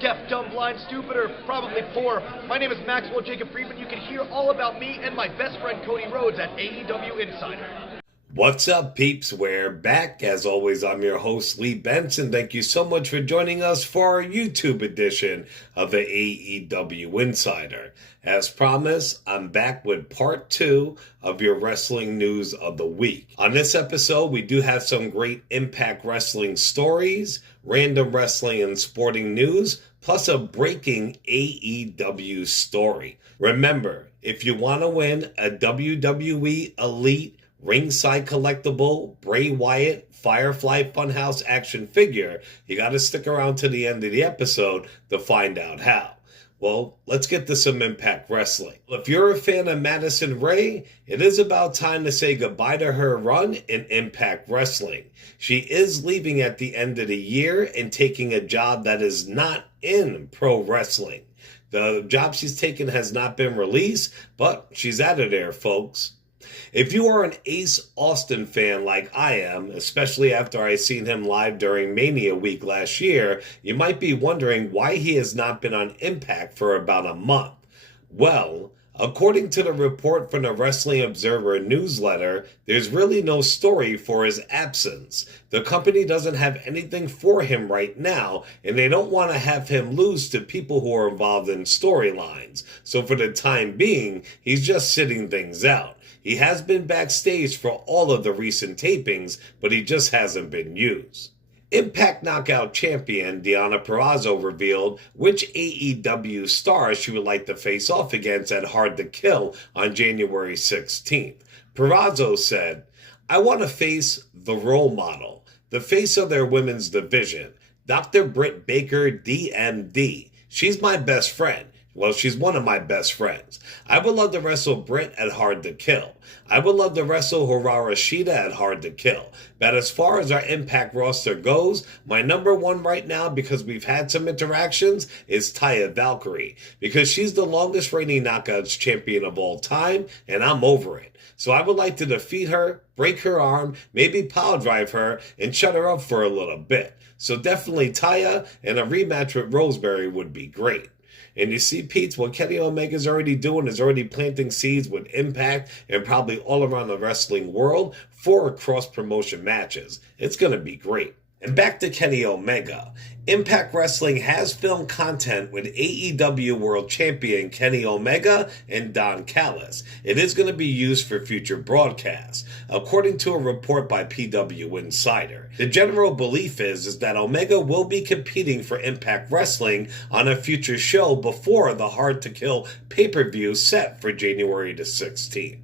deaf, dumb, blind, stupid, or probably poor. My name is Maxwell Jacob Friedman. You can hear all about me and my best friend Cody Rhodes at AEW Insider. What's up, peeps? We're back. As always, I'm your host, Lee Benson. Thank you so much for joining us for our YouTube edition of the AEW Insider. As promised, I'm back with part 2 of your wrestling news of the week. On this episode, we do have some great Impact Wrestling stories, random wrestling and sporting news, plus a breaking AEW story. Remember, if you want to win a WWE Elite ringside collectible Bray Wyatt Firefly Funhouse action figure, you got to stick around to the end of the episode to find out how. Well, let's get to some Impact Wrestling. If you're a fan of Madison Rayne, it is about time to say goodbye to her run in Impact Wrestling. She is leaving at the end of the year and taking a job that is not in pro wrestling. The job she's taken has not been released, but she's out of there, folks. If you are an Ace Austin fan like I am, especially after I seen him live during Mania Week last year, you might be wondering why he has not been on Impact for about a month. Well, according to the report from the Wrestling Observer newsletter, there's really no story for his absence. The company doesn't have anything for him right now, and they don't want to have him lose to people who are involved in storylines. So for the time being, he's just sitting things out. He has been backstage for all of the recent tapings, but he just hasn't been used. Impact Knockout champion Deonna Purrazzo revealed which AEW stars she would like to face off against at Hard to Kill on January 16th. Purrazzo said, "I want to face the role model, the face of their women's division, Dr. Britt Baker, DMD. She's my best friend. Well, she's one of my best friends. I would love to wrestle Britt at Hard to Kill. I would love to wrestle Hikaru Shida at Hard to Kill. But as far as our Impact roster goes, my number one right now, because we've had some interactions, is Taya Valkyrie. Because she's the longest reigning Knockouts champion of all time, and I'm over it. So I would like to defeat her, break her arm, maybe power drive her, and shut her up for a little bit. So definitely Taya, and a rematch with Rosemary would be great." And you see, Pete, what Kenny Omega's already doing is already planting seeds with Impact and probably all around the wrestling world for cross-promotion matches. It's going to be great. And back to Kenny Omega. Impact Wrestling has filmed content with AEW World Champion Kenny Omega and Don Callis. It is going to be used for future broadcasts, according to a report by PW Insider. The general belief is that Omega will be competing for Impact Wrestling on a future show before the Hard to Kill pay-per-view set for January the 16th.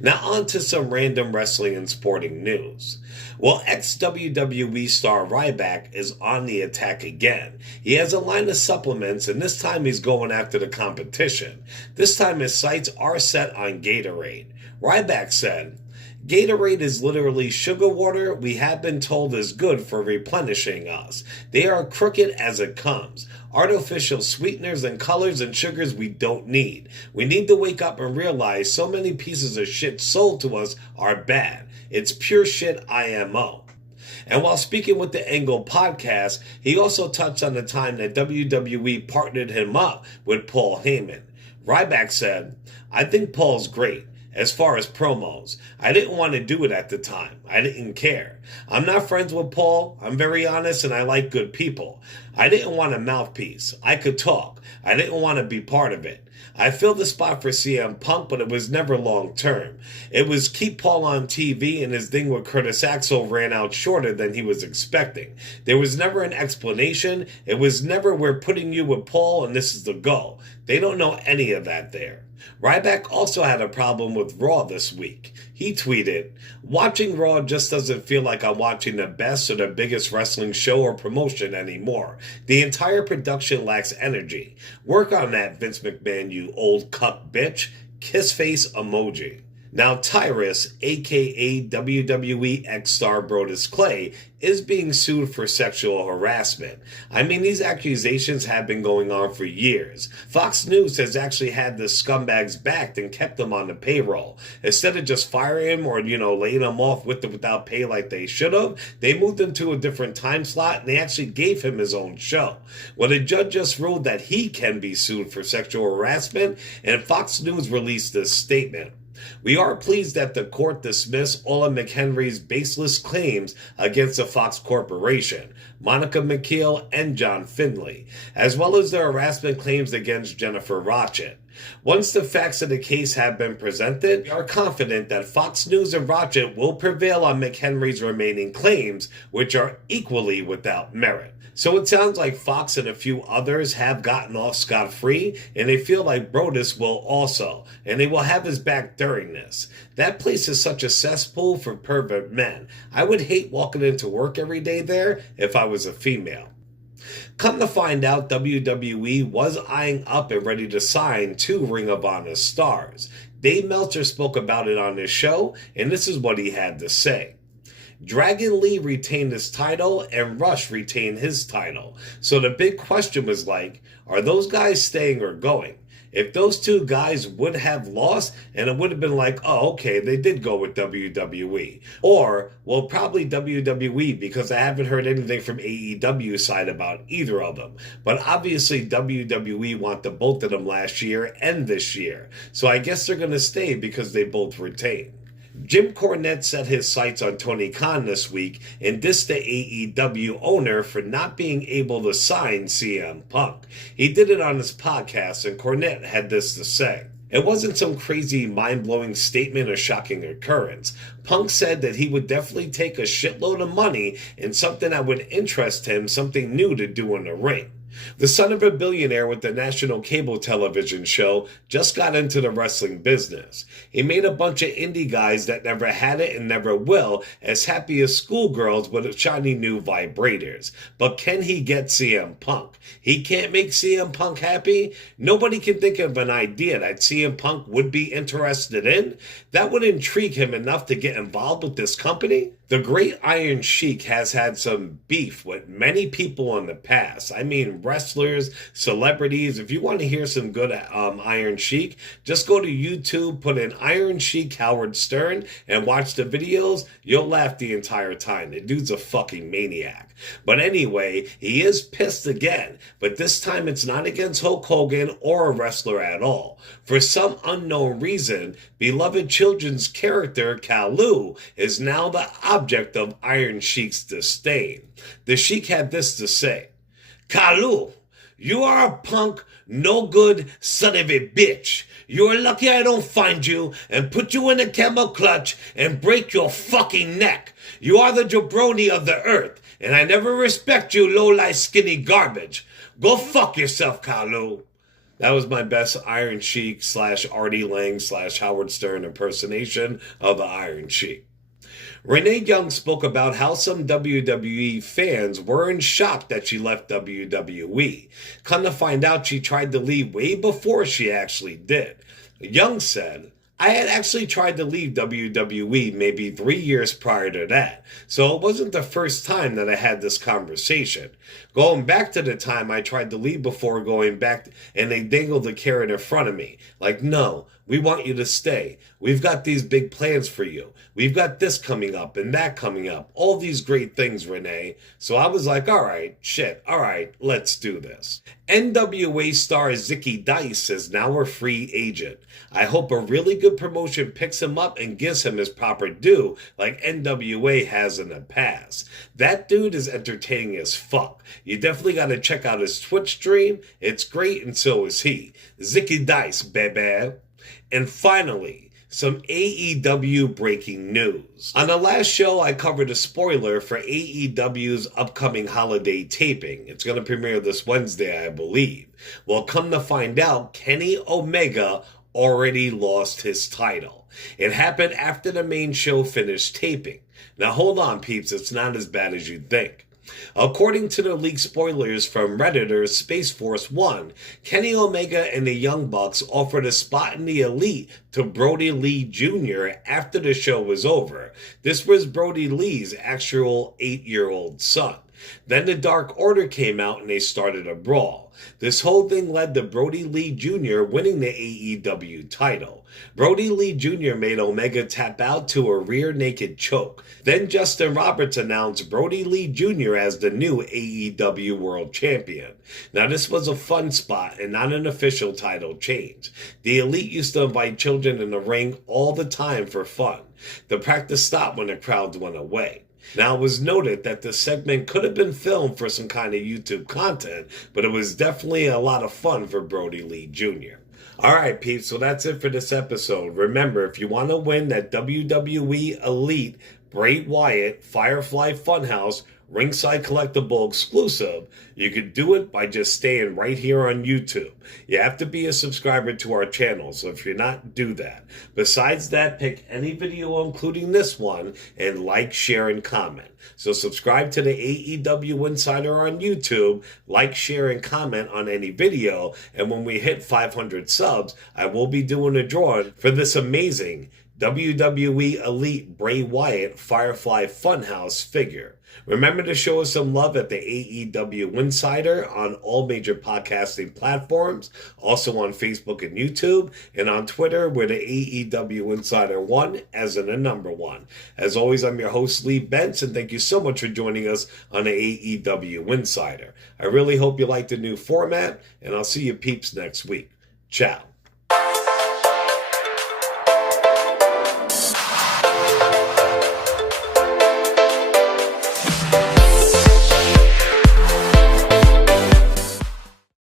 Now on to some random wrestling and sporting news. Well, ex-WWE star Ryback is on the attack again. He has a line of supplements, and this time he's going after the competition. This time his sights are set on Gatorade. Ryback said, "Gatorade is literally sugar water we have been told is good for replenishing us. They are crooked as it comes. Artificial sweeteners and colors and sugars we don't need. We need to wake up and realize so many pieces of shit sold to us are bad. It's pure shit IMO." And while speaking with the Angle podcast, he also touched on the time that WWE partnered him up with Paul Heyman. Ryback said, "I think Paul's great. As far as promos, I didn't want to do it at the time. I didn't care. I'm not friends with Paul. I'm very honest and I like good people. I didn't want a mouthpiece. I could talk. I didn't want to be part of it. I filled the spot for CM Punk, but it was never long term. It was keep Paul on TV, and his thing with Curtis Axel ran out shorter than he was expecting. There was never an explanation. It was never we're putting you with Paul and this is the goal. They don't know any of that there." Ryback also had a problem with Raw this week. He tweeted, "Watching Raw just doesn't feel like I'm watching the best or the biggest wrestling show or promotion anymore. The entire production lacks energy. Work on that, Vince McMahon, you old cuck bitch. Kiss face emoji." Now, Tyrus, aka WWE X-Star Brodus Clay, is being sued for sexual harassment. I mean, these accusations have been going on for years. Fox News has actually had the scumbags backed and kept them on the payroll. Instead of just firing him or, laying him off with or without pay like they should have, they moved him to a different time slot and they actually gave him his own show. Well, the judge just ruled that he can be sued for sexual harassment, and Fox News released this statement. We are pleased that the court dismissed all of McHenry's baseless claims against the Fox Corporation, Monica McKeel, and John Finley, as well as the harassment claims against Jennifer Rotchet. Once the facts of the case have been presented, we are confident that Fox News and Rotchet will prevail on McHenry's remaining claims, which are equally without merit. So it sounds like Fox and a few others have gotten off scot-free, and they feel like Brodus will also, and they will have his back during this. That place is such a cesspool for pervert men. I would hate walking into work every day there if I was a female. Come to find out, WWE was eyeing up and ready to sign 2 Ring of Honor stars. Dave Meltzer spoke about it on his show, and this is what he had to say. Dragon Lee retained his title and Rush retained his title. So the big question was like, are those guys staying or going? If those 2 guys would have lost, and it would have been like, oh, okay, they did go with WWE. Or, well, probably WWE, because I haven't heard anything from AEW side about either of them. But obviously WWE wanted both of them last year and this year. So I guess they're going to stay because they both retained. Jim Cornette set his sights on Tony Khan this week and dissed the AEW owner for not being able to sign CM Punk. He did it on his podcast, and Cornette had this to say. It wasn't some crazy mind-blowing statement or shocking occurrence. Punk said that he would definitely take a shitload of money and something that would interest him, something new to do in the ring. The son of a billionaire with the national cable television show just got into the wrestling business. He made a bunch of indie guys that never had it and never will as happy as schoolgirls with shiny new vibrators. But can he get CM Punk? He can't make CM Punk happy? Nobody can think of an idea that CM Punk would be interested in? That would intrigue him enough to get involved with this company? The great Iron Sheik has had some beef with many people in the past. I mean, wrestlers, celebrities. If you want to hear some good Iron Sheik, just go to YouTube, put in Iron Sheik Howard Stern, and watch the videos. You'll laugh the entire time. The dude's a fucking maniac. But anyway, he is pissed again. But this time it's not against Hulk Hogan or a wrestler at all. For some unknown reason, beloved children's character Kalu is now the object of Iron Sheik's disdain. The Sheik had this to say. Kalu, you are a punk, no good son of a bitch. You're lucky I don't find you and put you in a camel clutch and break your fucking neck. You are the jabroni of the earth, and I never respect you low-life skinny garbage. Go fuck yourself, Kalu. That was my best Iron Sheik / Artie Lang / Howard Stern impersonation of the Iron Sheik. Renee Young spoke about how some WWE fans were in shock that she left WWE. Come to find out, she tried to leave way before she actually did. Young said, I had actually tried to leave WWE maybe 3 years prior to that, so it wasn't the first time that I had this conversation. Going back to the time I tried to leave before going back, and they dangled the carrot in front of me. Like, no, we want you to stay. We've got these big plans for you. We've got this coming up and that coming up. All these great things, Renee. So I was like, all right, let's do this. NWA star Zicky Dice is now a free agent. I hope a really good promotion picks him up and gives him his proper due like NWA has in the past. That dude is entertaining as fuck. You definitely got to check out his Twitch stream. It's great, and so is he. Zicky Dice, baby. And finally, some AEW breaking news. On the last show, I covered a spoiler for AEW's upcoming holiday taping. It's going to premiere this Wednesday, I believe. Well, come to find out, Kenny Omega already lost his title. It happened after the main show finished taping. Now hold on, peeps, it's not as bad as you'd think. According to the leaked spoilers from Redditor Space Force 1, Kenny Omega and the Young Bucks offered a spot in the Elite to Brody Lee Jr. after the show was over. This was Brody Lee's actual 8-year-old son. Then the Dark Order came out and they started a brawl. This whole thing led to Brody Lee Jr. winning the AEW title. Brody Lee Jr. made Omega tap out to a rear naked choke. Then Justin Roberts announced Brody Lee Jr. as the new AEW World Champion. Now this was a fun spot and not an official title change. The Elite used to invite children in the ring all the time for fun. The practice stopped when the crowds went away. Now, it was noted that the segment could have been filmed for some kind of YouTube content, but it was definitely a lot of fun for Brody Lee Jr. Alright, peeps, so that's it for this episode. Remember, if you want to win that WWE Elite Bray Wyatt Firefly Funhouse Ringside Collectible exclusive, you could do it by just staying right here on YouTube. You have to be a subscriber to our channel, so if you're not, do that. Besides that, pick any video including this one and like, share, and comment. So subscribe to the AEW Insider on YouTube, like, share, and comment on any video, and when we hit 500 subs, I will be doing a drawing for this amazing WWE Elite Bray Wyatt Firefly Funhouse figure. Remember to show us some love at the AEW Insider on all major podcasting platforms, also on Facebook and YouTube, and on Twitter, we're the AEW Insider 1, as in the number 1. As always, I'm your host, Lee Benz, and thank you so much for joining us on the AEW Insider. I really hope you like the new format, and I'll see you peeps next week. Ciao.